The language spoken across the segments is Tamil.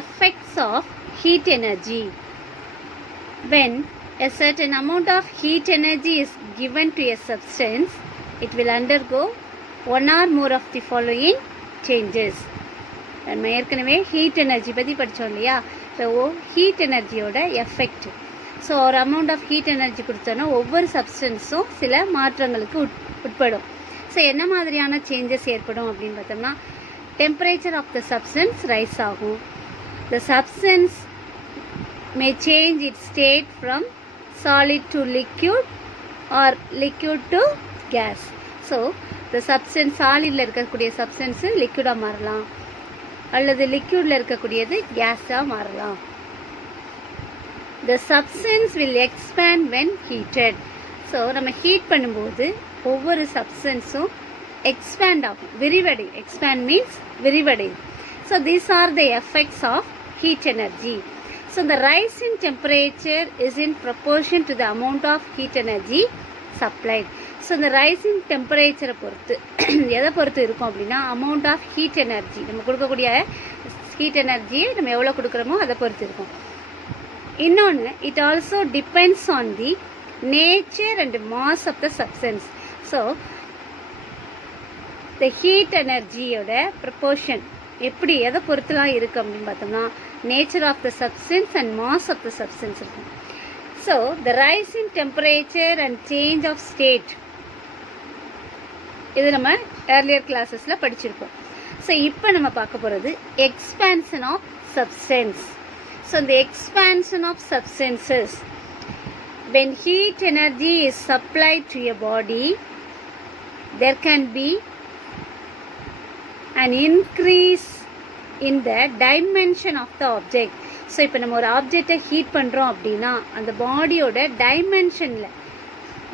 effects of heat energy. When a certain amount of heat energy is given to a substance, it will undergo one or more of the following changes. நம்ம ஏற்கனவே ஹீட் எனர்ஜி பற்றி படித்தோம் இல்லையா? ஸோ ஹீட் எனர்ஜியோட எஃபெக்ட். ஸோ ஒரு அமௌண்ட் ஆஃப் ஹீட் எனர்ஜி கொடுத்தோன்னா ஒவ்வொரு சப்ஸ்டன்ஸும் சில மாற்றங்களுக்கு உட்படும். ஸோ என்ன மாதிரியான சேஞ்சஸ் ஏற்படும் அப்படின்னு பார்த்தோம்னா, temperature of the substance rise ஆகும். The substance may change its state from solid to liquid or liquid to gas. So the substance solidல இருக்கக்கூடிய substance liquidா மாறலாம், அல்லது liquidல இருக்கக்கூடியது gasஆ மாறலாம். The substance will expand when heated. So நம்ம ஹீட் பண்ணும்போது ஒவ்வொரு சப்ஸ்டன்ஸும் எக்ஸ்பேண்ட் ஆகும், விரிவடையும். expand means விரிவடையும். So these are the effects of heat energy. So the rise in temperature is in proportion to the amount of heat energy supplied. So the rise in temperature பொறுத்து எதை பொறுத்து இருக்கும் அப்படின்னா, amount of heat energy, நம்ம கொடுக்கக்கூடிய heat energy நம்ம எவ்வளோ கொடுக்குறோமோ அதை பொறுத்து இருக்கும். இன்னொன்று, it also depends on the nature and mass of the substance. So the heat energy யோட proportion எப்படி எதை பொறுத்துலாம் இருக்குது அப்படின்னு பார்த்தோம்னா, nature of the substance and mass of the substance இருக்கும். So the rise in temperature and change of state, இது நம்ம ஏர்லியர் கிளாஸஸில் படிச்சிருக்கோம். ஸோ இப்போ நம்ம பார்க்க போகிறது எக்ஸ்பான்ஷன் ஆஃப் சப்ஸ்டன்ஸ். ஸோ இந்த expansion of substances, when heat energy is supplied to a body, there can be an increase in the dimension of the object. So இப்போ நம்ம ஒரு ஆப்ஜெக்டை ஹீட் பண்ணுறோம் அப்படின்னா அந்த பாடியோட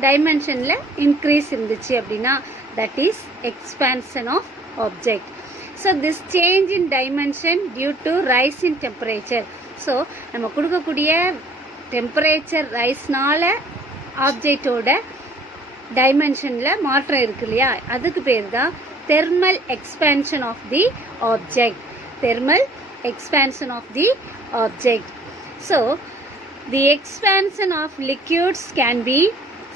டைமென்ஷனில் இன்க்ரீஸ் இருந்துச்சு அப்படின்னா that is expansion of object. So this change in dimension due to rise in temperature. So நம்ம கொடுக்கக்கூடிய டெம்பரேச்சர் ரைஸ்னால ஆப்ஜெக்டோட டைமென்ஷனில் மாற்றம் இருக்கு இல்லையா, அதுக்கு பேர் தான் thermal expansion of the object. Thermal expansion of the object. So the expansion of liquids can be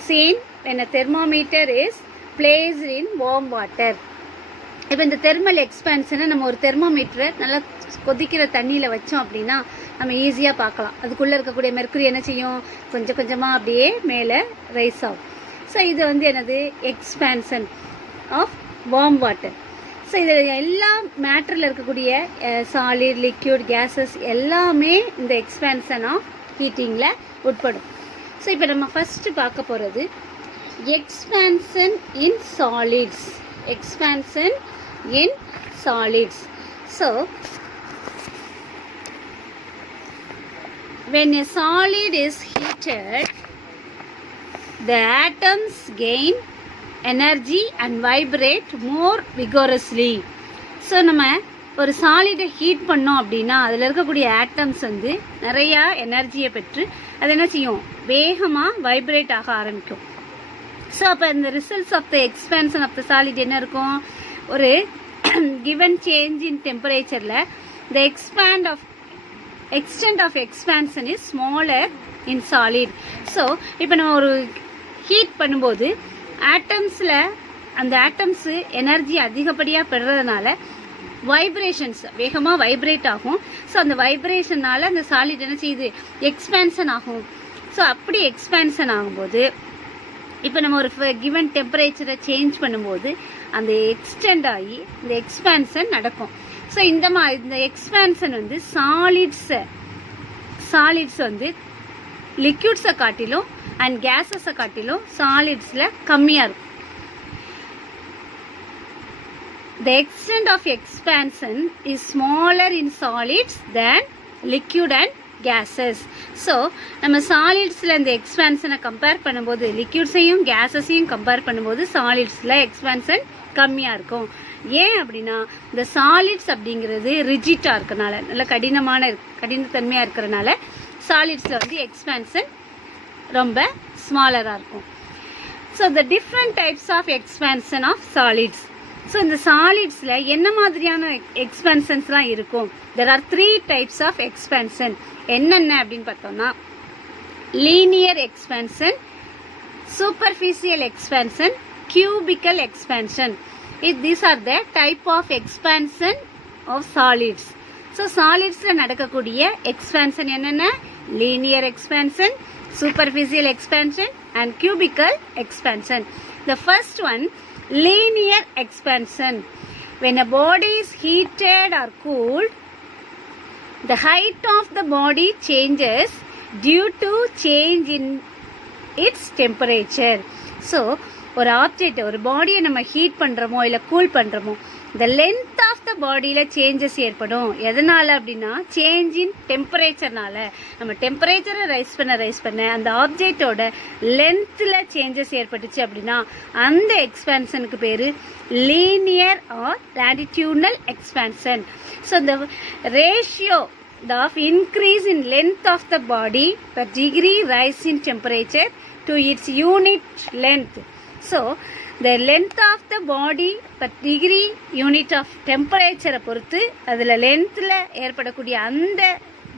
seen when a thermometer is placed in warm water. இப்போ இந்த தெர்மல் எக்ஸ்பான்ஷனை நம்ம ஒரு தெர்மோமீட்டரை நல்லா கொதிக்கிற தண்ணியில் வச்சோம் அப்படின்னா நம்ம ஈஸியாக பார்க்கலாம். அதுக்குள்ளே இருக்கக்கூடிய மெர்க்குரி என்ன செய்யும், கொஞ்சம் கொஞ்சமாக அப்படியே மேலே ரைஸ் ஆகும். ஸோ இது வந்து என்னது, expansion of warm water. So இதில் எல்லா மேட்டரில் இருக்கக்கூடிய சாலிட், லிக்யூட், கேஸஸ் எல்லாமே இந்த எக்ஸ்பான்ஷன் ஆஃப் ஹீட்டிங்கில் உட்படும். ஸோ இப்போ நம்ம ஃபஸ்ட்டு பார்க்க போகிறது expansion in solids. Expansion in solids. So when a solid is heated, the atoms gain energy and vibrate more vigorously. So நம்ம ஒரு சாலிடை ஹீட் பண்ணோம் அப்படின்னா அதில் இருக்கக்கூடிய ஆட்டம்ஸ் வந்து நிறையா எனர்ஜியை பெற்று அது என்ன செய்யும், வேகமாக வைப்ரேட் ஆக ஆரம்பிக்கும். ஸோ அப்போ இந்த results of the expansion of the solid என்ன இருக்கும், ஒரு கிவன் சேஞ்ச் இன் டெம்பரேச்சரில் the extent of expansion is smaller in solid. So இப்போ நம்ம ஒரு ஹீட் பண்ணும்போது ஆட்டம்ஸில் அந்த ஆட்டம்ஸு எனர்ஜி அதிகப்படியாக பெறுறதுனால வைப்ரேஷன்ஸ் வேகமாக வைப்ரேட் ஆகும். ஸோ அந்த வைப்ரேஷனால் அந்த சாலிட் என்ன செய்யுது, எக்ஸ்பான்ஷன் ஆகும். ஸோ அப்படி எக்ஸ்பான்ஷன் ஆகும்போது இப்போ நம்ம ஒரு கிவன் டெம்பரேச்சரை சேஞ்ச் பண்ணும்போது அந்த எக்ஸ்டெண்ட் ஆகி இந்த எக்ஸ்பான்ஷன் நடக்கும். ஸோ இந்த எக்ஸ்பான்ஷன் வந்து சாலிட்ஸ் வந்து லிக்யூட்ஸை காட்டிலும் அண்ட் கேஸஸை காட்டிலும் சாலிட்ஸில் கம்மியாக இருக்கும். The extent of expansion is smaller in solids than liquid and gases. So நம்ம சாலிட்ஸில் இந்த எக்ஸ்பான்ஷனை கம்பேர் பண்ணும்போது லிக்யூட்ஸையும் கேஸஸையும் கம்பேர் பண்ணும்போது சாலிட்ஸில் எக்ஸ்பான்ஷன் கம்மியாக இருக்கும். ஏன் அப்படின்னா இந்த சாலிட்ஸ் அப்படிங்கிறது ரிஜிட்டாக இருக்கனால, நல்ல கடினத்தன்மையாக இருக்கிறனால சாலிட்ஸில் வந்து எக்ஸ்பான்ஷன் ரொம்ப ஸ்மாலராக இருக்கும். So the different types of expansion of solids. So இந்த சாலிட்ஸில் என்ன மாதிரியான எக்ஸ்பென்ஷன்ஸ்லாம் இருக்கும்? There are 3 types of expansion. என்னென்ன அப்படின்னு பார்த்தோம்னா linear expansion, superficial expansion, cubical expansion. These are the type of expansion of solids. So solidsல நடக்கக்கூடிய expansion என்னென்ன? Linear expansion, superficial expansion and cubical expansion. The first one, linear expansion. When a body is heated or cooled, the height of the body changes due to change in it's temperature. So ஒரு ஆப்ஜெக்ட், ஒரு பாடியை நம்ம ஹீட் பண்ணுறோமோ இல்லை கூல் பண்ணுறோமோ, இந்த லென்த் ஆஃப் த பாடியில் சேஞ்சஸ் ஏற்படும். எதனால் அப்படின்னா சேஞ்ச் இன் டெம்பரேச்சர்னால. நம்ம டெம்பரேச்சரை ரைஸ் பண்ண அந்த ஆப்ஜெக்டோட லென்த்தில் சேஞ்சஸ் ஏற்பட்டுச்சு அப்படின்னா அந்த எக்ஸ்பேன்ஷனுக்கு பேர் லீனியர் ஆர் லாட்டிடியூட்னல் எக்ஸ்பேன்ஷன். ஸோ இந்த ratio of increase in length of the body per degree rise in temperature to its unit length. So the length of the body per degree unit of temperature பொறுத்து அதில் லென்த்தில் ஏற்படக்கூடிய அந்த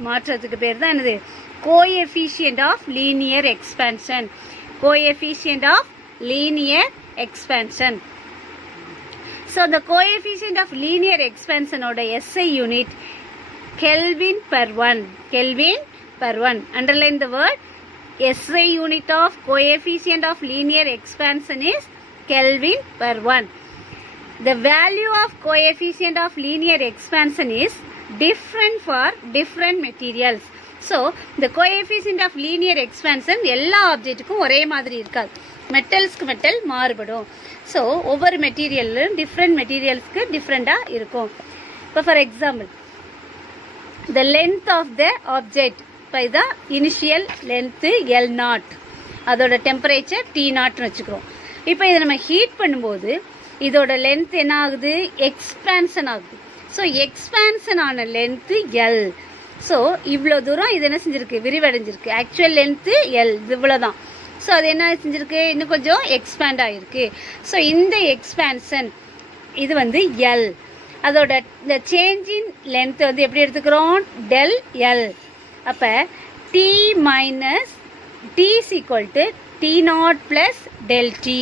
மாற்றத்துக்கு பேர் தான் என்னது? Coefficient of linear expansion. Coefficient of linear expansion. So the coefficient of linear expansion ஓட SI unit Kelvin per 1. Kelvin per 1. Underline the word. SI unit of coefficient of linear expansion is Kelvin per 1. The value of coefficient of linear expansion is different for different materials. So, the coefficient of linear expansion எல்லா ஆப்ஜெக்ட்டுக்கும் ஒரே மாதிரி இருக்காது. மெட்டல்ஸ்க்கு மெட்டல் மாறுபடும். ஸோ ஒவ்வொரு மெட்டீரியலும் டிஃப்ரெண்ட் மெட்டீரியல்ஸ்க்கு டிஃப்ரெண்ட்டாக இருக்கும். இப்போ for example, the length of the object by the initial length L0, அதோட temperature T0 வச்சுக்கிறோம். இப்போ இதை நம்ம ஹீட் பண்ணும்போது இதோட லென்த் என்ன ஆகுது? எக்ஸ்பேன்ஷன் ஆகுது. ஸோ எக்ஸ்பேன்ஷன் ஆன லென்த்து L. ஸோ இவ்வளோ தூரம் இது என்ன செஞ்சிருக்கு? விரிவடைஞ்சிருக்கு. ஆக்சுவல் லென்த்து L இவ்வளோதான். ஸோ அது என்ன செஞ்சிருக்கு? இன்னும் கொஞ்சம் எக்ஸ்பேண்ட் ஆகிருக்கு. ஸோ இந்த எக்ஸ்பேன்ஷன் இது வந்து L. அதோட இந்த சேஞ்ச் இன் லென்த் வந்து எப்படி எடுத்துக்கிறோம்? Del L. அப்போ T minus T is equal to T naught plus del T.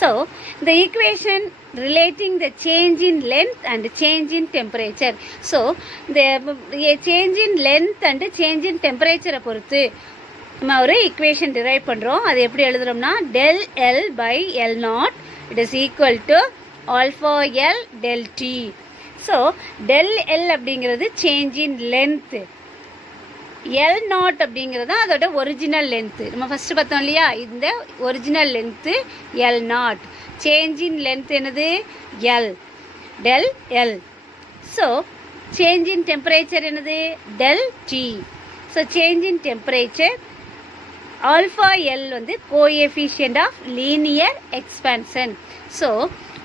So the equation relating the change in length and change in temperature. So the change in length and change in temperature பொறுத்து நம்ம ஒரு equation derive பண்ணுறோம். அது எப்படி எழுதுறோம்னா del L by L naught it is equal to alpha L del T. So del L அப்படிங்கிறது change in length, L naught அப்படிங்கிறது அதோட ஒரிஜினல் லென்த்து. நம்ம ஃபஸ்ட்டு பார்த்தோம் இல்லையா? இந்த original length L naught. Change in length என்னது? L. del L. So change in temperature என்னது? del T. So change in temperature alpha L வந்து coefficient of linear expansion. So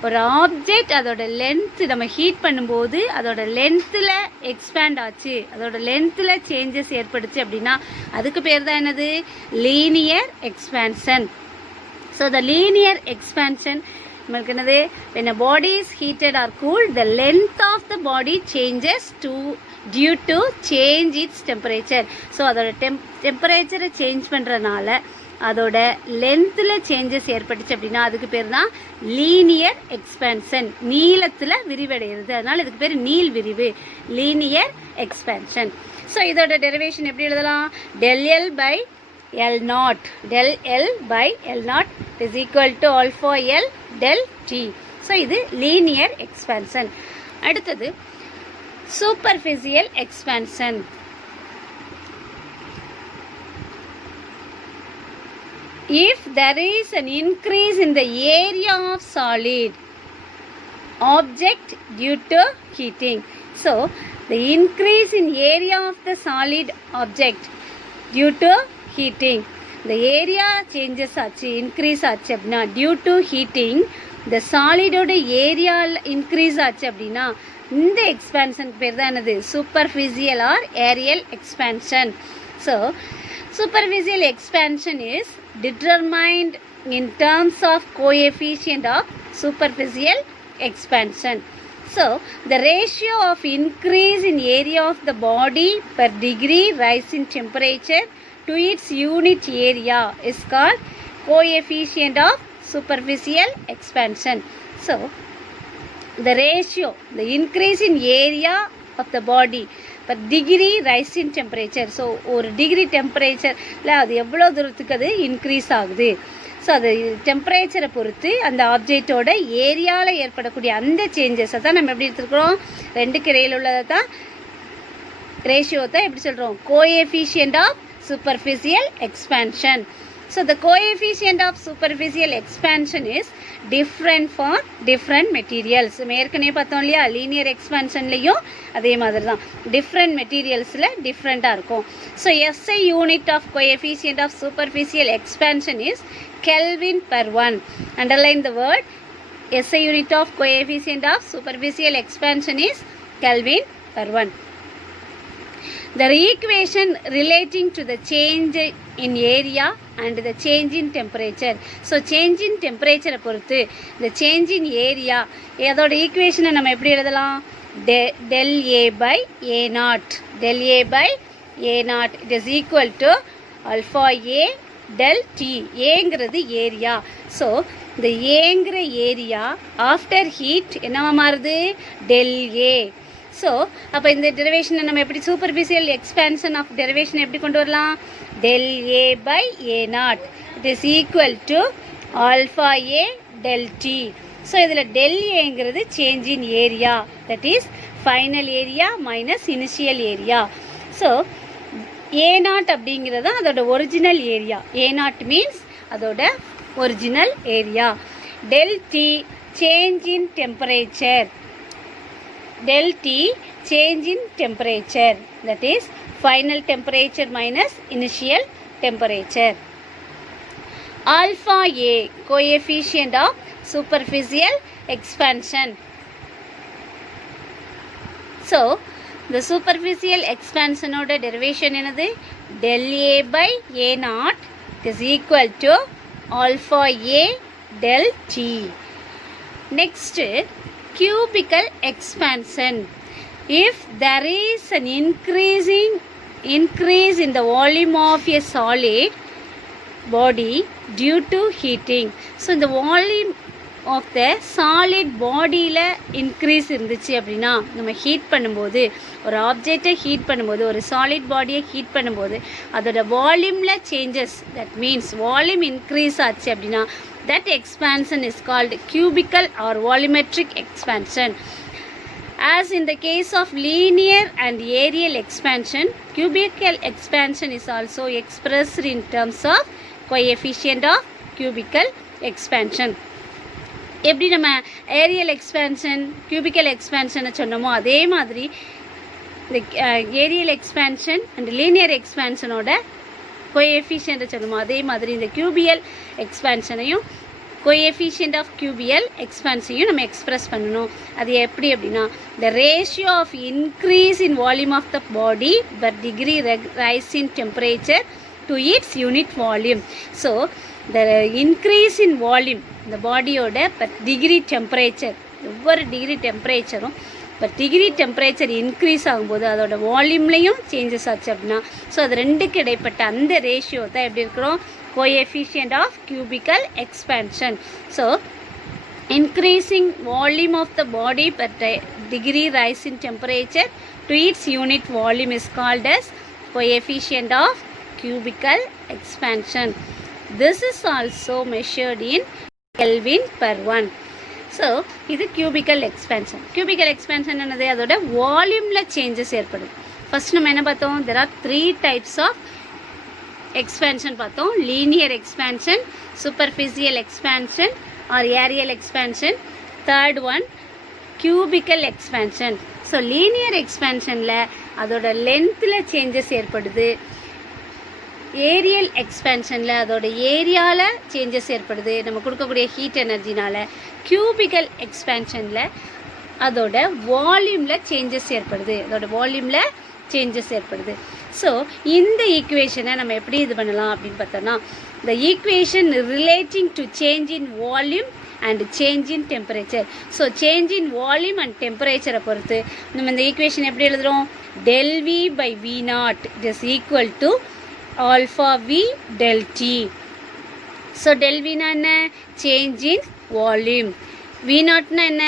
ஒரு ஆப்ஜெக்ட் அதோட லென்த் நம்ம ஹீட் பண்ணும்போது அதோட லென்த்தில் எக்ஸ்பேண்ட் ஆச்சு, அதோட லென்த்தில் சேஞ்சஸ் ஏற்படுச்சு அப்படின்னா அதுக்கு பேர் தான் என்னது? Linear expansion. So the linear expansion நம்மளுக்கு என்னது? when a body is heated or cooled, the length of the body changes due to change its temperature. So அதோட டெம்பரேச்சரை சேஞ்ச் பண்ணுறதுனால அதோட லென்த்தில் சேஞ்சஸ் ஏற்பட்டுச்சு அப்படின்னா அதுக்கு பேர் தான் லீனியர் எக்ஸ்பேன்ஷன். நீளத்தில் விரிவடைகிறது, அதனால் இதுக்கு பேர் நீள் விரிவு, லீனியர் எக்ஸ்பேன்ஷன். ஸோ இதோட டெரிவேஷன் எப்படி எழுதலாம்? del L by L naught. del L by L naught is equal to alpha L del T. So இது லீனியர் எக்ஸ்பேன்ஷன். அடுத்தது superficial expansion. If there is an increase in the area of solid object due to heating. So, the increase in area of the solid object due to heating. The area changes ஆச்சு, increase ஆச்சு அப்படின்னா due to heating, the solid ஓட area increase ஆச்சு அப்படின்னா இந்த எக்ஸ்பேன்ஷனுக்கு பேர் தான் என்னது? superficial or aerial expansion. So, superficial expansion is determined in terms of coefficient of superficial expansion. So, the ratio of increase in area of the body per degree rise in temperature to its unit area is called coefficient of superficial expansion. So, the ratio, the increase in area of the body per degree rise in temperature. So, ஒரு degree temperatureல அது எவ்வளோ தூரத்துக்கு அது இன்க்ரீஸ் ஆகுது. ஸோ அது டெம்பரேச்சரை பொறுத்து அந்த ஆப்ஜெக்டோட ஏரியாவில் ஏற்படக்கூடிய அந்த சேஞ்சஸை தான் நம்ம எப்படி எடுத்துருக்குறோம், ரெண்டுக்கு இடையில் உள்ளதை தான் ரேஷியோ தான் எப்படி சொல்கிறோம், coefficient of superficial expansion. So the coefficient of superficial expansion is different for different materials. ஏற்கனவே பார்த்தோம் இல்லையா, லீனியர் எக்ஸ்பான்ஷன்லையும் அதே மாதிரி தான் டிஃப்ரெண்ட் மெட்டீரியல்ஸில் டிஃப்ரெண்ட்டாக இருக்கும். So SI unit of coefficient of superficial expansion is Kelvin per 1. Underline the word. SI unit of coefficient of superficial expansion is Kelvin per 1. The equation relating to the change in area and the change in temperature. So change in temperature பொறுத்து the change in area அதோட ஈக்குவேஷனை நம்ம எப்படி எழுதலாம், del A by A naught. Del A by A naught it is equal to alpha A del T. ஏங்கிறது ஏரியா. ஸோ இந்த ஏங்கிற ஏரியா ஆஃப்டர் ஹீட் என்னவா மாறுது, del A. ஸோ அப்போ இந்த டெரிவேஷனை நம்ம எப்படி சூப்பர்ஃபிஷியல் எக்ஸ்பேன்ஷன் ஆஃப் டெரிவேஷன் எப்படி கொண்டு வரலாம், del A by A naught it is equal to alpha A del T. ஸோ இதில் del Aங்கிறது change in area, that is final area minus initial area. So A naught அப்படிங்கிறது அதோட original area. A naught means அதோட original area. del T change in temperature. Del T change in temperature, that is final temperature minus initial temperature. Alpha A coefficient of superficial expansion. So the superficial expansion oda derivation enadhu, del A by A naught is equal to alpha A del T. Next, cubical expansion. If there is an increase in the volume of a solid body due to heating. So இந்த volume of the solid bodyல increase இருந்துச்சு அப்படின்னா, நம்ம ஹீட் பண்ணும்போது ஒரு ஆப்ஜெக்டை ஹீட் பண்ணும்போது, ஒரு சாலிட் பாடியை ஹீட் பண்ணும்போது அதோட வால்யூமில் changes, that means volume increase ஆச்சு அப்படின்னா that expansion is called cubical or volumetric expansion. As in the case of linear and aerial expansion, cubical expansion is also expressed in terms of coefficient of cubical expansion. எப்படி நம்ம ஏரியல் எக்ஸ்பேன்ஷன் cubical expansion சொன்னோமோ அதே மாதிரி இந்த ஏரியல் எக்ஸ்பேன்ஷன் அண்ட் லீனியர் எக்ஸ்பேன்ஷனோட கோஎஃபிஷியன்ட் சொல்லுமோ அதே மாதிரி இந்த கியூபியல் எக்ஸ்பேன்ஷனையும் கோஎஃபிஷியன்ட் ஆஃப் கியூபியல் எக்ஸ்பேன்ஷனையும் நம்ம எக்ஸ்பிரஸ் பண்ணணும். அது எப்படி அப்படின்னா, the ratio of increase in volume of the body per degree rise in temperature to its unit volume. So the increase in volume இந்த பாடியோட பர் டிகிரி டெம்பரேச்சர், ஒவ்வொரு டிகிரி டெம்பரேச்சரும் இப்போ டிகிரி டெம்பரேச்சர் இன்க்ரீஸ் ஆகும்போது அதோட வால்யூம்லேயும் சேஞ்சஸ் ஆச்சு அப்படின்னா, ஸோ அது ரெண்டுக்கு இடைப்பட்ட அந்த ரேஷியோ தான் எப்படி இருக்கிறோம், coefficient of cubical expansion. So increasing volume of the body per degree rise in temperature to its unit volume is called as coefficient of cubical expansion. This is also measured in Kelvin per 1. So இது cubical expansion. cubical expansion என்னது, அதோட வால்யூமில் சேஞ்சஸ் ஏற்படும். ஃபர்ஸ்ட் நம்ம என்ன பார்த்தோம், there are 3 types of expansion பார்த்தோம். linear expansion, superficial expansion or aerial expansion. third one cubical expansion. So linear expansionல அதோட லென்த்தில் சேஞ்சஸ் ஏற்படுது. ஏரியல் எக்ஸ்பேன்ஷனில் அதோட ஏரியாவில் சேஞ்சஸ் ஏற்படுது நம்ம கொடுக்கக்கூடிய ஹீட் எனர்ஜினால். கியூபிக்கல் எக்ஸ்பேன்ஷனில் அதோட வால்யூமில் சேஞ்சஸ் ஏற்படுது, ஸோ இந்த ஈக்குவேஷனை நம்ம எப்படி இது பண்ணலாம் அப்படின்னு பார்த்தோம்னா, the equation relating to change in volume and change in temperature. So change in volume and temperature பொறுத்து நம்ம இந்த ஈக்குவேஷன் எப்படி எழுதுறோம்? del V by V naught is equal to alpha V del T. So del V na என்ன? Change in volume. V naught na என்ன?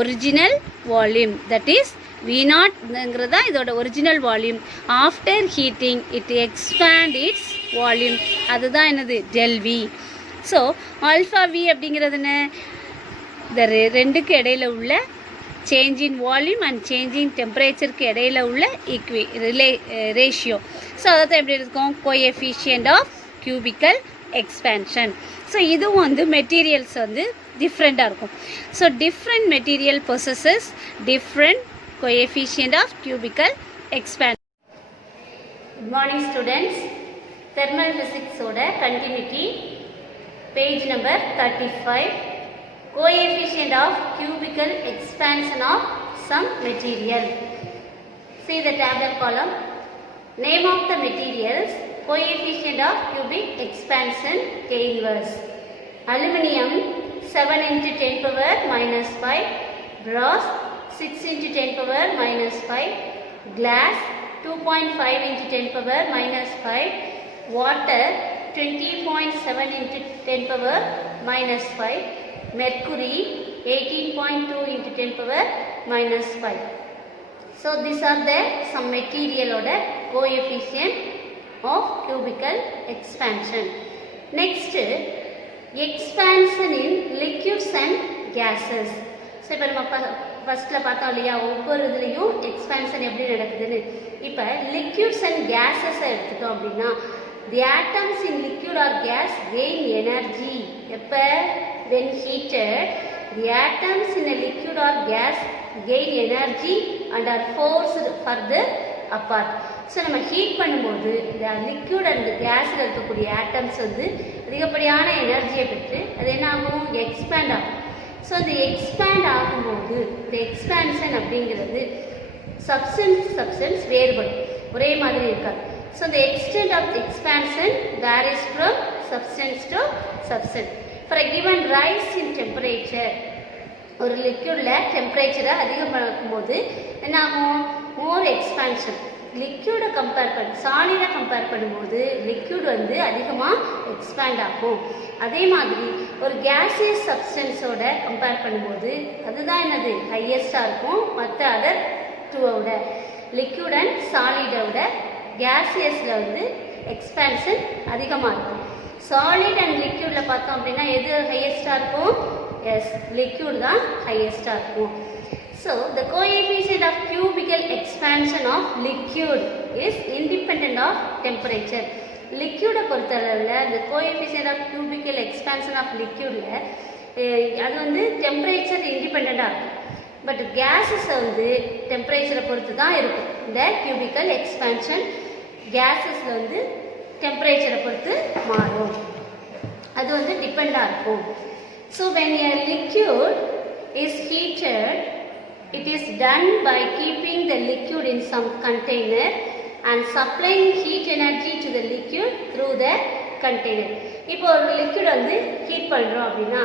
Original volume. That is V naught ங்கிறதா இதோட original volume. After heating it expand its volume. அதுதான் என்னது? del V. So alpha V அப்படிங்கிறது என்ன? இந்த ரெண்டுக்கு இடையில உள்ள change in volume and change in டெம்பரேச்சருக்கு இடையில உள்ள ரேஷியோ. ஸோ அதை தான் எப்படி இருக்கும்? Coefficient of cubical expansion. So இதுவும் வந்து மெட்டீரியல்ஸ் வந்து டிஃப்ரெண்ட்டாக இருக்கும். So different material possesses different coefficient of cubical expansion. Good morning students. Thermal physics oda continuity page number 35. Coefficient of cubical expansion of some material. See the tabular column. Name of the materials. Coefficient of cubic expansion K inverse. Aluminium 7 into 10 power minus 5. Brass 6 into 10 power minus 5, glass 2.5 into 10 power minus 5, water 20.7 into 10 power minus 5, mercury 18.2 into 10 power minus 5. So these are the some material order coefficient of cubical expansion. Next, expansion in liquids and gases. So இப்போ நம்ம ஃபஸ்ட்டில் பார்த்தோம் இல்லையா, ஒவ்வொரு இதுலேயும் எக்ஸ்பேன்ஷன் எப்படி நடக்குதுன்னு. இப்போ லிக்யூட்ஸ் அண்ட் கேஸஸை எடுத்துட்டோம் அப்படின்னா, the atoms in liquid or gas gain energy. எப்போ? When heated the atoms in a liquid or gas gain energy and are forced further apart. So நம்ம ஹீட் பண்ணும்போது இந்த லிக்யூட் அண்ட் கேஸில் இருக்கக்கூடிய ஆட்டம்ஸ் வந்து அதிகப்படியான எனர்ஜியை பெற்று அது என்ன ஆகும்? எக்ஸ்பேண்ட் ஆகும். ஸோ இந்த எக்ஸ்பேண்ட் ஆகும்போது இந்த எக்ஸ்பேன்ஷன் அப்படிங்கிறது சப்ஸ்டன்ஸ் வேறுபடும், ஒரே மாதிரி இருக்காது. ஸோ இந்த extent of expansion varies from substance to substance. For a given rise in temperature, ஒரு லிக்யூடில் டெம்பரேச்சரை அதிகமாக்கும் போது என்ன ஆகும்? மோர் எக்ஸ்பேன்ஷன். லிக்யூடை கம்பேர் பண்ணி சாலிடை கம்பேர் பண்ணும்போது லிக்யூட் வந்து அதிகமாக எக்ஸ்பேண்ட் ஆகும். அதே மாதிரி ஒரு கேசியஸ் சப்ஸ்டன்ஸோட கம்பேர் பண்ணும்போது அதுதான் என்னது? ஹையஸ்டாக இருக்கும். மற்ற அதர் டூவோட லிக்யூட் அண்ட் சாலிடோட கேசியஸில் வந்து எக்ஸ்பேன்ஷன் அதிகமாக இருக்கும். சாலிட் அண்ட் லிக்யூடில் பார்த்தோம் அப்படின்னா எது ஹையஸ்டாக இருக்கும்? எஸ், லிக்யூட் தான் ஹையஸ்டாக இருக்கும். So, the coefficient of cubical expansion of liquid is independent of temperature. Liquid பொறுத்தளவில் the coefficient of cubical expansion of liquidல அது வந்து temperature independent-ஆக இருக்கும். பட் gases வந்து temperature பொறுத்து தான் இருக்கும். இந்த cubical expansion gasesல வந்து temperature பொறுத்து மாறும். அது வந்து depend-ஆக இருக்கும். So, when a liquid is heated, it is done by keeping the liquid in some container and supplying heat energy to the liquid through the container. இப்போ ஒரு liquid வந்து ஹீட் பண்ணுறோம் அப்படின்னா,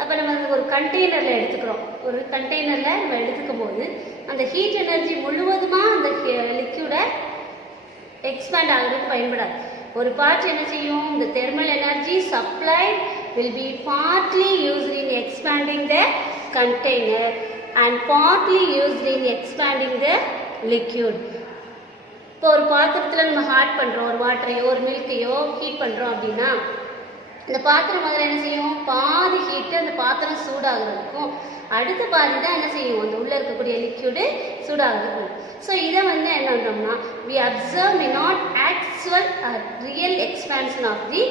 அப்போ நம்ம ஒரு கண்டெய்னரில் எடுத்துக்கிறோம். ஒரு கண்டெய்னரில் நம்ம எடுத்துக்கும் போது அந்த ஹீட் எனர்ஜி முழுவதுமாக அந்த லிக்யூடை எக்ஸ்பேண்ட் ஆகிறதுக்கு பயன்படாது. ஒரு பார்ட் என்ன செய்யும்? இந்த thermal energy supplied will be partly used in expanding the container and partly used in expanding the liquid. இப்போ ஒரு பாத்திரத்தில் நம்ம ஹாட் பண்ணுறோம், ஒரு வாட்டரையோ ஒரு மில்கையோ ஹீட் பண்ணுறோம் அப்படின்னா, இந்த பாத்திரம் முதல்ல என்ன செய்யும்? பாதி ஹீட்டு அந்த பாத்திரம் சூடாகிறதுக்கும், அடுத்த பாதி தான் என்ன செய்யும்? அந்த உள்ளே இருக்கக்கூடிய லிக்யூடு சூடாகிறதுக்கும். ஸோ இதை வந்து என்ன பண்ணுறோம்னா, we observe may not actual real expansion of the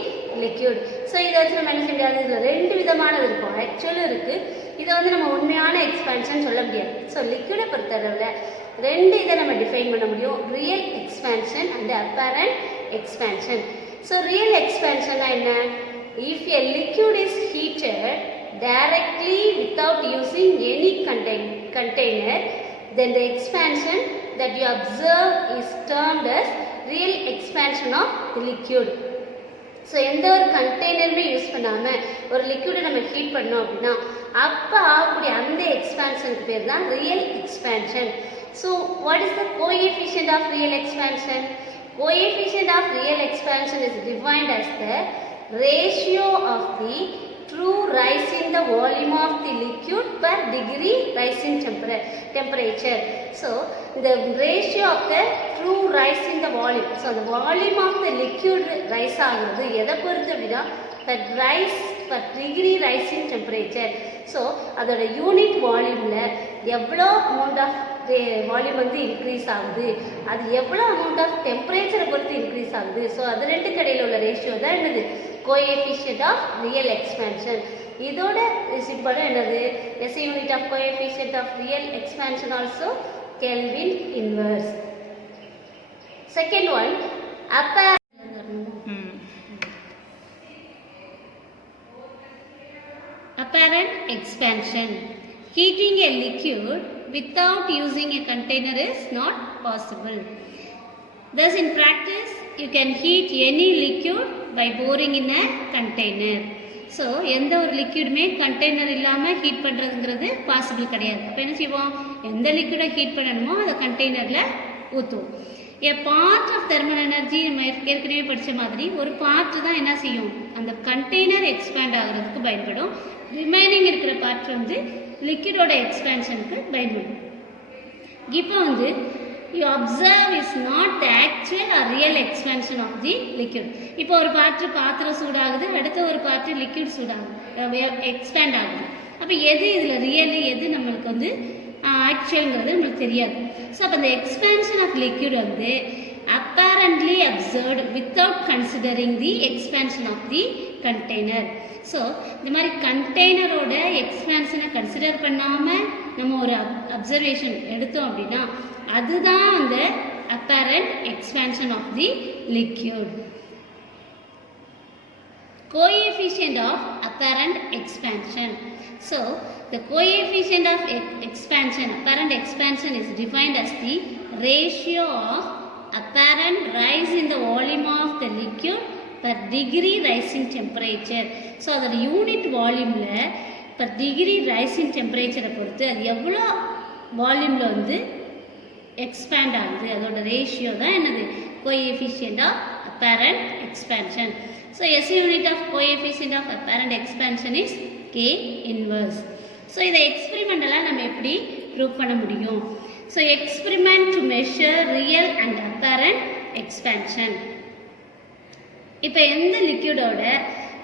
liquid. So இதை வச்சு நம்ம என்ன செய்ய முடியாது? இதில் ரெண்டு விதமானது இருக்கும், ஆக்சுவலும் இருக்குது. இதை வந்து நம்ம உண்மையான எக்ஸ்பேன்ஷன் சொல்ல முடியாது. ஸோ லிக்விடை பொறுத்தளவில் ரெண்டு இதை நம்ம டிஃபைன் பண்ண முடியும், real expansion and apparent expansion. So real எக்ஸ்பேன்ஷன்னா என்ன? If a liquid is heated directly without using any container, then the expansion that you observe is termed as real expansion of the liquid. So எந்த ஒரு கண்டெய்னருமே யூஸ் பண்ணாமல் ஒரு லிக்விடை நம்ம ஹீட் பண்ணோம் அப்படின்னா அப்போ ஆகக்கூடிய அந்த எக்ஸ்பேன்ஷனுக்கு பேர் தான் real expansion. So what is the coefficient of real expansion? Coefficient of real expansion is defined as the ratio of the true rise in the volume of the liquid per degree rise in temperature. So, the ratio of the true rise in the volume. So, the volume of the liquid rise ஆகுது எதை பொறுத்து அப்படின்னா per degree rise in temperature. So, அதோட யூனிட் வால்யூமில் எவ்வளோ அமௌண்ட் ஆஃப் வால்யூம் வந்து இன்க்ரீஸ் ஆகுது, அது எவ்வளோ அமௌண்ட் ஆஃப் டெம்பரேச்சரை பொறுத்து இன்க்ரீஸ் ஆகுது. ஸோ அது ரெண்டு கடையில் உள்ள ரேஷியோ தான் என்னது கோஎஃபிஷியன்ட் ஆஃப் ரியல் எக்ஸ்பேன்ஷன். இதோட சிம்பிளும் என்னது SI unit of coefficient of real expansion also kelvin inverse. Second one apparent expansion. Heating a liquid without using a container is not possible. Thus, in practice, you can heat any liquid by pouring in a container. So, எந்த ஒரு லிக்விடுமே கண்டெய்னர் இல்லாமல் ஹீட் பண்ணுறதுங்கிறது பாசிபிள் கிடையாது. அப்போ என்ன செய்வோம், எந்த லிக்விடை ஹீட் பண்ணணுமோ அதை கண்டெய்னரில் ஊற்றுவோம். A part of thermal energy நம்ம ஏற்கனவே படித்த மாதிரி ஒரு பார்ட் தான் என்ன செய்யும், அந்த கண்டெய்னர் எக்ஸ்பேண்ட் ஆகிறதுக்கு பயன்படும். ரிமைனிங் இருக்கிற பார்ட் வந்து லிக்விடோட எக்ஸ்பேன்ஷனுக்கு பயன்படும். இப்போ வந்து you observe is not the actual or real expansion of the liquid. இப்போ ஒரு பாத்திரம் சூடாகுது, அடுத்த ஒரு பார்ட் லிக்விட் சூடாகுது, எக்ஸ்பேண்ட் ஆகுது. அப்போ எது இதில் ரியலு எது நம்மளுக்கு வந்து ஆக்சுவல்ங்கிறது நம்மளுக்கு தெரியாது. ஸோ அப்போ இந்த எக்ஸ்பேன்ஷன் ஆஃப் லிக்விட் வந்து apparently observed without considering the expansion of the container. So இந்த மாதிரி கண்டெய்னரோட எக்ஸ்பேன்ஷனை கன்சிடர் பண்ணாமல் நம்ம ஒரு அப்சர்வேஷன் எடுத்தோம் அப்படின்னா அதுதான் அந்த apparent expansion of the liquid. Coefficient of apparent expansion. So, the coefficient of expansion, apparent expansion is defined as the ratio of apparent rise in the volume of the liquid per degree rise in temperature. So, அதோட unit வால்யூமில் per degree rise in temperature பொறுத்து அது எவ்வளோ வால்யூமில் வந்து எக்ஸ்பேண்ட் ஆகுது, அதோட ரேஷியோ தான் என்னது coefficient of apparent expansion. So, SI unit of coefficient of apparent expansion is K inverse. So, இதை எக்ஸ்பெரிமெண்டெல்லாம் நம்ம எப்படி ப்ரூவ் பண்ண முடியும்? So, experiment to measure real and apparent expansion. இப்போ எந்த லிக்விடோட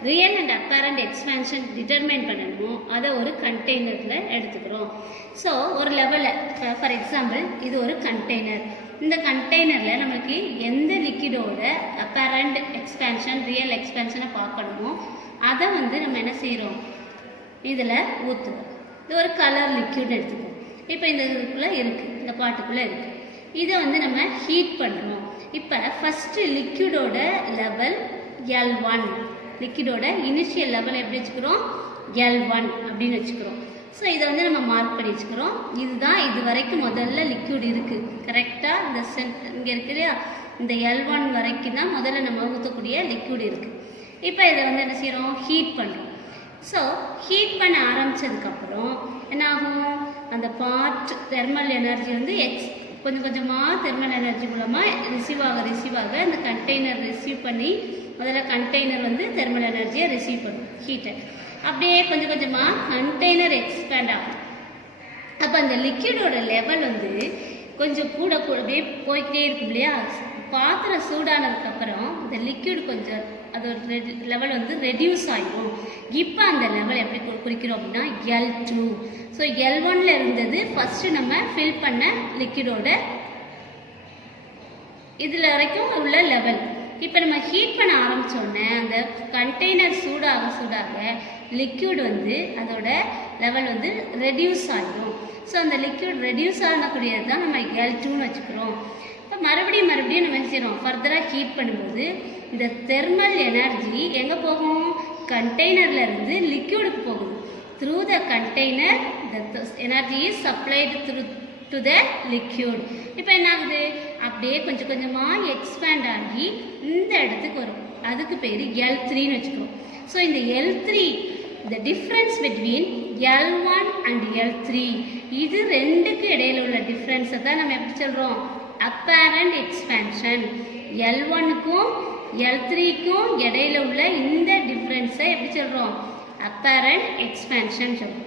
real and apparent expansion determine பண்ணணுமோ அதை ஒரு கண்டெய்னரில் எடுத்துக்கிறோம். ஸோ ஒரு லெவலில் ஃபார் எக்ஸாம்பிள் இது ஒரு கண்டெய்னர். இந்த கண்டெய்னரில் நம்மளுக்கு எந்த லிக்விடோட அப்பேரண்ட் எக்ஸ்பேன்ஷன் ரியல் எக்ஸ்பேன்ஷனை பார்க்கணுமோ அதை வந்து நம்ம என்ன செய்கிறோம், இதில் ஊற்றுவோம். இது ஒரு கலர் லிக்விட் எடுத்துக்குவோம். இப்போ இந்த இதுக்குள்ளே இருக்குது, இந்த பாட்டுக்குள்ளே இருக்குது. இதை வந்து நம்ம ஹீட் பண்ணுறோம். இப்போ ஃபஸ்ட்டு லிக்விடோட லெவல் L1, லிக்விடோட இனிஷியல் லெவல் எப்படி வச்சுக்கிறோம், L1 அப்படின்னு வச்சுக்கிறோம். ஸோ இதை வந்து நம்ம மார்க் பண்ணி வச்சுக்கிறோம். இதுதான் இது வரைக்கும் முதல்ல லிக்விட் இருக்குது கரெக்டாக. இந்த இங்கே இருக்கு இல்லையா, இந்த L1 வரைக்கும் தான் முதல்ல நம்ம ஊற்றக்கூடிய லிக்விட் இருக்குது. இப்போ இதை வந்து என்ன செய்கிறோம், ஹீட் பண்ணுறோம். ஸோ ஹீட் பண்ண ஆரம்பித்ததுக்கப்புறம் என்ன ஆகும், அந்த பார்ட் தெர்மல் எனர்ஜி வந்து கொஞ்சம் கொஞ்சமாக தெர்மல் எனர்ஜி மூலமாக ரிசீவ் ஆக அந்த கண்டெய்னர் ரிசீவ் பண்ணி முதல்ல கண்டெய்னர் வந்து தெர்மல் எனர்ஜியை ரிசீவ் பண்ணும் ஹீட்டை. அப்படியே கொஞ்சம் கொஞ்சமாக கண்டெய்னர் எக்ஸ்பேண்ட் ஆகும். அப்போ அந்த லிக்விடோட லெவல் வந்து கொஞ்சம் கூட அப்படியே போய்கிட்டே இருக்கும் இல்லையா. பாத்திரம் சூடானதுக்கப்புறம் இந்த லிக்விட் கொஞ்சம் அதோட லெவல் வந்து ரெடியூஸ் ஆகிடும். இப்போ அந்த லெவல் எப்படி குறிக்கிறோம் அப்படின்னா L2. ஸோ L1ல் இருந்தது ஃபஸ்ட்டு நம்ம ஃபில் பண்ண லிக்விடோட இதில் வரைக்கும் உள்ள லெவல். இப்போ நம்ம ஹீட் பண்ண ஆரம்பித்தோடனே அந்த கண்டெய்னர் சூடாக லிக்விட் வந்து அதோட லெவல் வந்து ரெடியூஸ் ஆகிடும். ஸோ அந்த லிக்விட் ரெடியூஸ் ஆகக்கூடியது தான் நம்ம L2ன்னு வச்சுக்கிறோம். இப்போ மறுபடியும் நம்ம செய்கிறோம், ஃபர்தராக ஹீட் பண்ணும்போது இந்த தெர்மல் எனர்ஜி எங்கே போகும், கண்டெய்னர்லேருந்து லிக்விடுக்கு போகுது. Through the container the energy is supplied to the liquid. இப்போ என்ன ஆகுது, அப்படியே கொஞ்சம் கொஞ்சமாக எக்ஸ்பேண்ட் ஆகி இந்த இடத்துக்கு வரும். அதுக்கு பேர் L3ன்னு வச்சுக்கிறோம். ஸோ இந்த L3 the difference between L1 and L3 இது ரெண்டுக்கு இடையில உள்ள டிஃப்ரென்ஸை தான் நம்ம எப்படி சொல்கிறோம் apparent expansion. L1க்கும் L3க்கும் இடையில உள்ள இந்த டிஃப்ரென்ஸை எப்படி சொல்கிறோம் apparent expansion சொல்கிறோம்.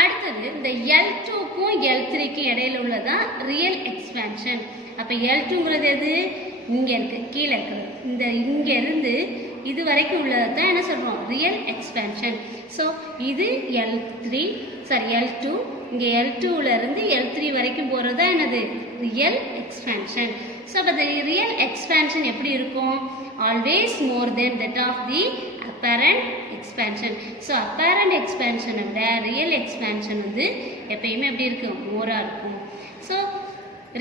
அடுத்தது இந்த L2க்கும் L3க்கும் இடையில உள்ளதான் ரியல் எக்ஸ்பேன்ஷன். அப்போ L2ங்கிறது எது இங்கே இருக்குது கீழே இருக்குது இந்த இங்கே இருந்து இது வரைக்கும் உள்ளதை தான் என்ன சொல்கிறோம் ரியல் எக்ஸ்பேன்ஷன். ஸோ இது L2 இங்கே L2லேருந்து L3 வரைக்கும் போகிறது தான் என்னது ரியல் எக்ஸ்பேன்ஷன். ஸோ அப்போ the ரியல் எக்ஸ்பேன்ஷன் எப்படி இருக்கும் always more than that of the apparent expansion. So apparent expansion விட ரியல் எக்ஸ்பேன்ஷன் வந்து எப்பயுமே எப்படி இருக்கும் மோராக இருக்கும். ஸோ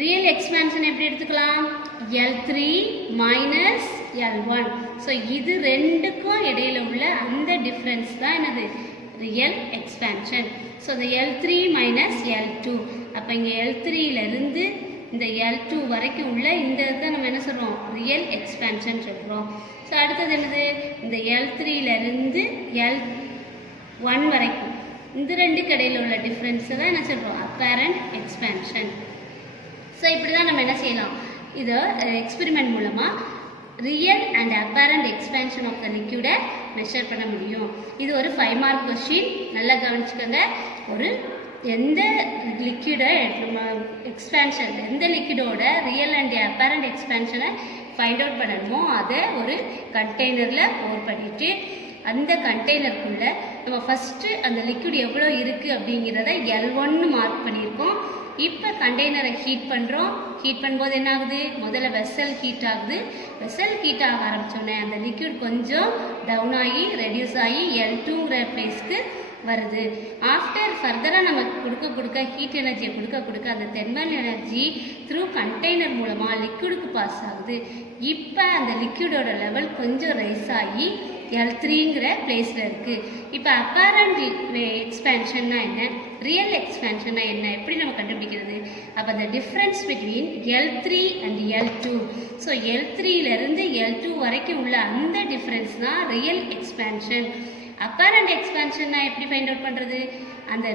ரியல் எக்ஸ்பேன்ஷன் எப்படி எடுத்துக்கலாம் L3 மைனஸ் L1. ஸோ இது ரெண்டுக்கும் இடையில உள்ள அந்த டிஃப்ரென்ஸ் தான் என்னது ரியல் எக்ஸ்பேன்ஷன். ஸோ இந்த L3 மைனஸ் L2 அப்போ இங்கே L3லேருந்து இந்த L2 வரைக்கும் உள்ள இந்த இதை நம்ம என்ன சொல்கிறோம் ரியல் எக்ஸ்பேன்ஷன் சொல்கிறோம். ஸோ அடுத்தது என்னது இந்த L3லேருந்து L1 வரைக்கும் இந்த ரெண்டுக்கு இடையில உள்ள டிஃப்ரென்ஸை தான் என்ன சொல்கிறோம் apparent expansion. ஸோ இப்படி தான் நம்ம என்ன செய்யலாம் இதை எக்ஸ்பெரிமெண்ட் மூலமாக real and apparent expansion of the லிக்யூடை மெஷர் பண்ண முடியும். இது ஒரு 5 மார்க் கொஸ்டின். நல்லா கவனிச்சுக்கோங்க. ஒரு எந்த லிக்யூடை நம்ம எக்ஸ்பேன்ஷன் எந்த லிக்யூடோட ரியல் அண்ட் அப்பேரண்ட் எக்ஸ்பேன்ஷனை ஃபைண்ட் அவுட் பண்ணணுமோ அதை ஒரு கண்டெய்னரில் போர் பண்ணிவிட்டு அந்த கண்டெய்னருக்குள்ளே நம்ம ஃபஸ்ட்டு அந்த லிக்விட் எவ்வளோ இருக்குது அப்படிங்கிறத L1ன்னு மார்க் பண்ணியிருக்கோம். இப்போ கண்டெய்னரை ஹீட் பண்ணுறோம். ஹீட் பண்ணும்போது என்ன ஆகுது முதல்ல வெசல் ஹீட் ஆகுது. வெசல் ஹீட் ஆக ஆரம்பித்தோடனே அந்த லிக்விட் கொஞ்சம் டவுன் ஆகி ரெடியூஸ் ஆகி L2ங்கிற பிளேஸ்க்கு வருது. ஆஃப்டர் ஃபர்தராக நம்ம கொடுக்க ஹீட் எனர்ஜியை கொடுக்க அந்த தெர்மல் எனர்ஜி த்ரூ கண்டெய்னர் மூலமாக லிக்விடுக்கு பாஸ் ஆகுது. இப்போ அந்த லிக்விடோட லெவல் கொஞ்சம் ரைஸ் ஆகி L3ங்கிற பிளேஸில் இருக்குது. இப்போ அப்பேரண்ட் எக்ஸ்பேன்ஷன்னா என்ன ரியல் எக்ஸ்பேன்ஷன்னா என்ன எப்படி நம்ம கண்டுபிடிக்கிறது? அப்போ அந்த difference between L3 and L2. So L3லேருந்து L2 வரைக்கும் உள்ள அந்த டிஃப்ரென்ஸ் தான் ரியல் எக்ஸ்பேன்ஷன். அப்பேரண்ட் எக்ஸ்பேன்ஷன்னா எப்படி ஃபைண்ட் அவுட் பண்ணுறது? அந்த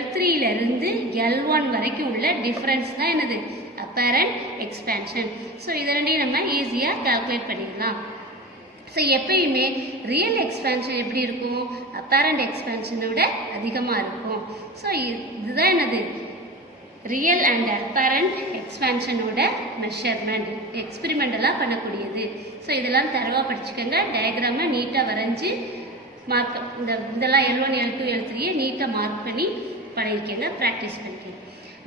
L3லேருந்து L1 வரைக்கும் உள்ள டிஃப்ரென்ஸ் தான் என்னது அப்பேரண்ட் எக்ஸ்பேன்ஷன். ஸோ இதை ரெண்டையும் நம்ம ஈஸியாக கால்குலேட் பண்ணிடலாம். ஸோ எப்பயுமே ரியல் எக்ஸ்பேன்ஷன் எப்படி இருக்கும் அப்பேரண்ட் எக்ஸ்பேன்ஷனை விட அதிகமாக இருக்கும். ஸோ இதுதான் என்னது ரியல் அண்ட் அப்பேரண்ட் எக்ஸ்பேன்ஷனோட மெஷர்மெண்ட் எக்ஸ்பெரிமெண்டெல்லாம் பண்ணக்கூடியது. ஸோ இதெல்லாம் தரவாக படிச்சுக்கோங்க. டயக்ராமை நீட்டாக வரைஞ்சி மார்க் இதெல்லாம் L1 L2 L3 நீட்டாக மார்க் பண்ணி பழகிக்கங்க ப்ராக்டிஸ் பண்ணிக்கங்க.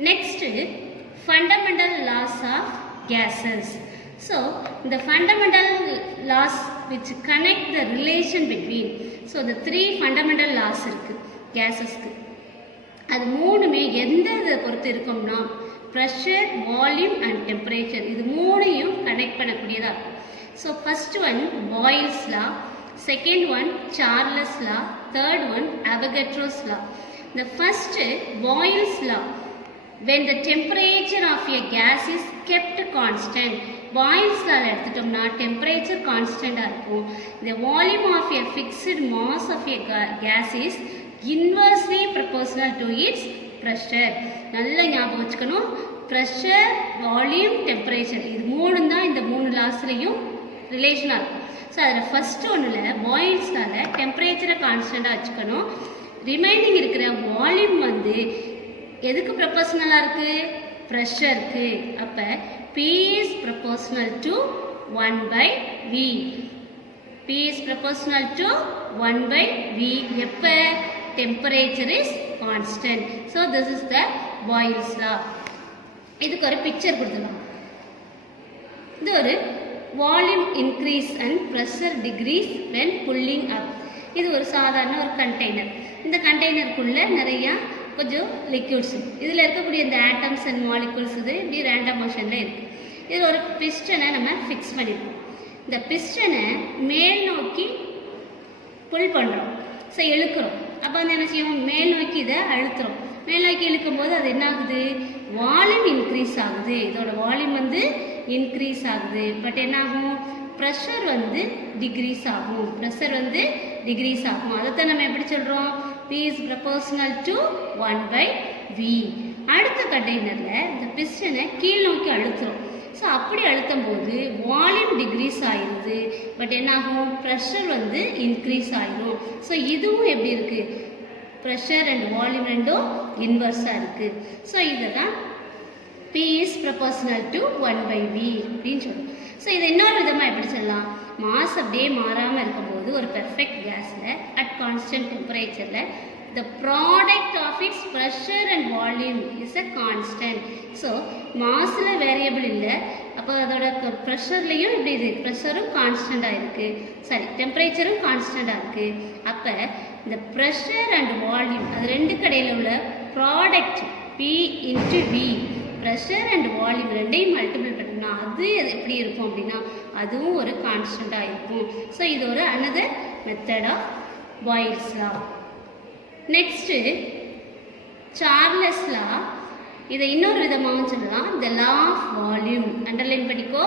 Next fundamental laws of gases. So the fundamental laws which connect the relation between so the 3 fundamental laws இருக்கு gases-க்கு. அது மூணுமே எந்த இதை பொறுத்து இருக்கும்னா pressure, volume and temperature இது மூணையும் கனெக்ட் பண்ணக்கூடியதாக இருக்கும். So first one Boyle's law, second one Charles law, third one Avogadro's law. The first Boyle's law, when the temperature of a gas is kept constant, Boyle's law எடுத்துட்டோம்னா temperature கான்ஸ்டண்டாக இருக்கும். The volume of a fixed mass of a gas is inversely proportional to its pressure. நல்லா ஞாபகம் வச்சுக்கணும். ப்ரெஷர், வால்யூம், டெம்பரேச்சர் இது மூணு தான் இந்த 3 லாஸ்லையும் ரிலேஷனாக இருக்கும். ஸோ அதில் ஃபஸ்ட்டு ஒன்றில் பாயில்ஸ் லாவில் டெம்பரேச்சரை கான்ஸ்டண்டாக வச்சுக்கணும். ரிமைனிங் இருக்கிற வால்யூம் வந்து எதுக்கு ப்ரொபோர்ஷனலாக இருக்குது ப்ரெஷருக்கு. அப்போ P is proportional to 1 by V. P is proportional to 1 by V. எப்போ temperature is constant. So this is the Boyle's law. இதுக்கு ஒரு பிக்சர் கொடுத்துக்கலாம். இது ஒரு volume increase and pressure decrease when pulling up. இது ஒரு சாதாரண ஒரு கண்டெய்னர். இந்த கண்டெய்னருக்குள்ளே நிறையா கொஞ்சம் லிக்யூட்ஸ் இதில் இருக்கக்கூடிய இந்த ஆட்டம்ஸ் அண்ட் மாலிகுல்ஸ் இது இப்படி ரேண்டம் மோஷனில் இருக்குது. இதில் ஒரு பிஸ்டனை நம்ம ஃபிக்ஸ் பண்ணியிருக்கோம். இந்த பிஸ்டனை மேல் நோக்கி புல் பண்ணுறோம். ஸோ இழுக்கிறோம். அப்போ வந்து என்ன செய்வோம் மேல் நோக்கி இதை அழுத்துறோம். மேல் நோக்கி இழுக்கும் போது அது என்ன ஆகுது வால்யூம் இன்க்ரீஸ் ஆகுது. இதோட வால்யூம் வந்து இன்க்ரீஸ் ஆகுது. பட் என்ன ஆகும் ப்ரெஷர் வந்து டிக்ரீஸ் ஆகும். ப்ரெஷர் வந்து டிக்ரீஸ் ஆகும். அதைத்தான் நம்ம எப்படி சொல்கிறோம்? P is proportional to 1/V. அடுத்த கண்டெய்னரில் இந்த பிஸ்டனை கீழ் நோக்கி அழுத்துறோம். ஸோ அப்படி அழுத்தும் போது வால்யூம் டிக்ரீஸ் ஆகிடுது. பட் என்னாகும்? ப்ரெஷர் வந்து இன்க்ரீஸ் ஆகிடும். ஸோ இதுவும் எப்படி இருக்குது? ப்ரெஷர் அண்ட் வால்யூம் ரெண்டும் இன்வர்ஸாக இருக்குது. ஸோ இதை தான் P is proportional to 1/V அப்படின்னு சொல்லுவோம். ஸோ இதை இன்னொரு விதமாக எப்படி சொல்லலாம்? மாஸ் அப்படியே மாறாமல் இருக்கும்போது ஒரு பெர்ஃபெக்ட் கேஸில் அட் கான்ஸ்டன்ட் டெம்பரேச்சரில் the product of its pressure and volume is a constant. So மாஸ்ல வேரியபிள் இல்லை, அப்போ அதோட ப்ரெஷர்லையும் இப்படி இது ப்ரெஷரும் கான்ஸ்டண்ட்டாக இருக்குது, சாரி டெம்பரேச்சரும் கான்ஸ்டண்ட்டாக இருக்குது. அப்போ இந்த ப்ரெஷர் அண்ட் வால்யூம் அது ரெண்டு கடையில் உள்ள product P into V, pressure and volume ரெண்டையும் மல்டிபிள் பண்ணோம்னா அது எப்படி இருக்கும் அப்படின்னா அதுவும் ஒரு கான்ஸ்டண்ட்டாக இருக்கும். ஸோ இது ஒரு another method of Boyle's law. Next Charles law, இதை இன்னொரு விதமாகவும் சொல்லலாம், the law of volume. Underline பண்ணிக்கோ.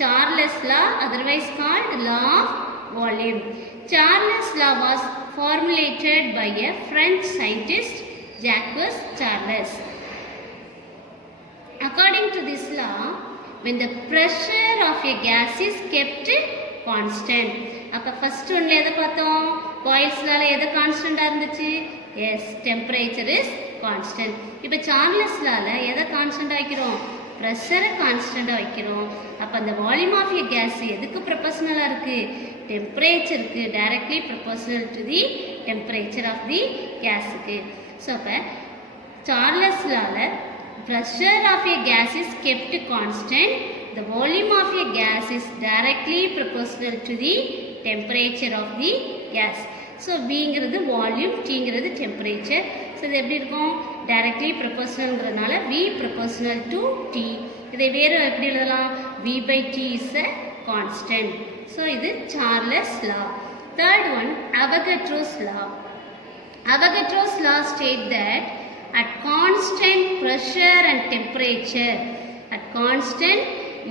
Charles law, otherwise called law of volume. Charles law was formulated by a French scientist, Jacques Charles. According to this law, when the pressure of a gas is kept constant, அப்போ ஃபர்ஸ்ட் ஒன்றில் எதை பார்த்தோம்? பாயில்ஸ் லால எதை கான்ஸ்டண்ட்டாக இருந்துச்சு? Yes, temperature is constant. இப்போ சார்லஸ் லால எதை கான்ஸ்டண்ட்டாக வைக்கிறோம்? ப்ரெஷரை கான்ஸ்டண்ட்டாக வைக்கிறோம். அப்போ அந்த வால்யூம் ஆஃப் எ கேஸ் எதுக்கு ப்ரொபோஷனலாக இருக்குது? டெம்பரேச்சருக்கு directly proportional to the temperature of the கேஸுக்கு. ஸோ அப்போ சார்லஸ் லால pressure of a gas is kept constant, the volume of a gas is directly proportional to the temperature of the gas. So Vங்கிறது வால்யூம், Tங்கிறது டெம்பரேச்சர். ஸோ இது எப்படி இருக்கும்? டைரக்ட்லி ப்ரொபோஷனல்ங்கிறதுனால V proportional to T. இதை வேறு எப்படி எழுதலாம்? V/T is a constant. So இது Charles law. Third one, Avogadro's law. Avogadro's law state that at constant pressure and temperature, at constant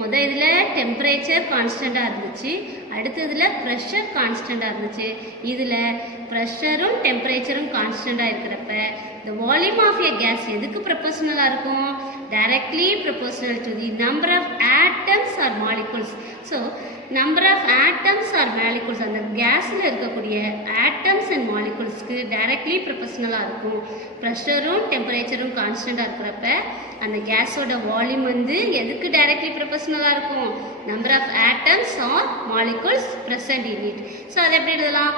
இதில் டெம்பரேச்சர் கான்ஸ்டண்ட்டாக இருந்துச்சு, அடுத்ததில் ப்ரெஷர் கான்ஸ்டண்ட்டாக இருந்துச்சு. இதில் ப்ரெஷரும் டெம்பரேச்சரும் கான்ஸ்டண்ட்டாக இருக்கிறப்ப the volume of a gas எதுக்கு ப்ரொபோஷனலாக இருக்கும்? Directly proportional to the number of atoms or molecules. So number of atoms or molecules, அந்த கேஸில் இருக்கக்கூடிய ஆட்டம்ஸ் அண்ட் மாலிகுல்ஸ்க்கு டைரக்ட்லி ப்ரொபோஷனலாக இருக்கும். ப்ரெஷரும் டெம்பரேச்சரும் கான்ஸ்டண்ட்டாக இருக்கிறப்ப அந்த கேஸோட வால்யூம் வந்து எதுக்கு டைரக்ட்லி ப்ரொபோஷனலாக இருக்கும்? Number of atoms or molecules present in it. ஸோ அதை எப்படி எழுதலாம்?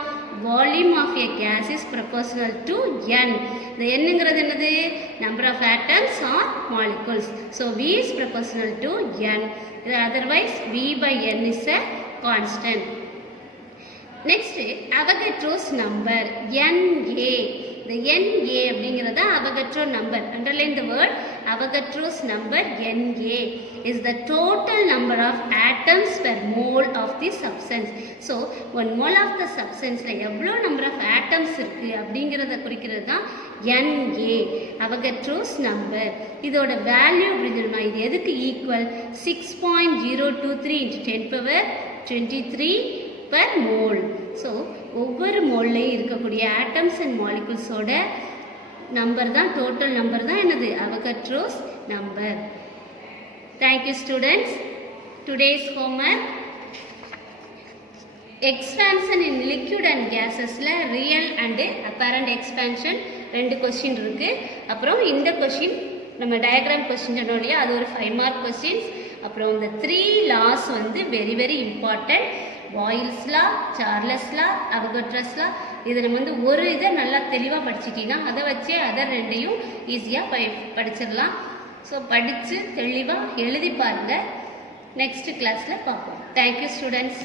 volume of a gas is proportional to n. இந்த nங்கிறது என்னது? number of atoms or molecules. So V is proportional to n. Otherwise V/n is a constant. Next, Avogadro's number Na. The Na அப்படிங்கிறது Avogadro number. Underline the word Avogadro's number. Na is the total number of atoms per mole of the substance. So one mole of the substance எவ்வளோ number of atoms இருக்கு அப்படிங்கிறத குறிக்கிறது தான் Na, Avogadro's number. இதோட வேல்யூ அப்படின்னு சொன்னா இது எதுக்கு ஈக்குவல்? 6.023 × 10⁻23 per mole. ஸோ ஒவ்வொரு மோல்லையும் இருக்கக்கூடிய ஆட்டம்ஸ் அண்ட் மாலிகுல்ஸோட நம்பர் தான், டோட்டல் நம்பர் தான் என்னது? Avogadro's number. Thank you students. Today's homework, expansion in liquid and gasesல real and apparent expansion ரெண்டு கொஸ்டின் இருக்கு. அப்புறம் இந்த கொஸ்டின் நம்ம டயக்ராம் கொஸ்டின் சொன்னோம் இல்லையா, அது ஒரு 5 மார்க் கொஸ்டின்ஸ். அப்புறம் இந்த 3 லாஸ் வந்து very very important. Boyle's law, Charles law, Avogadro's law. இதை நம்ம வந்து ஒரு இதை நல்லா தெளிவாக படிச்சிட்டிங்கன்னா அதை வச்சே அதை ரெண்டையும் ஈஸியாக படிச்சிடலாம். ஸோ படித்து தெளிவாக எழுதி பாருங்கள். நெக்ஸ்ட் கிளாஸில் பார்ப்போம். Thank you students.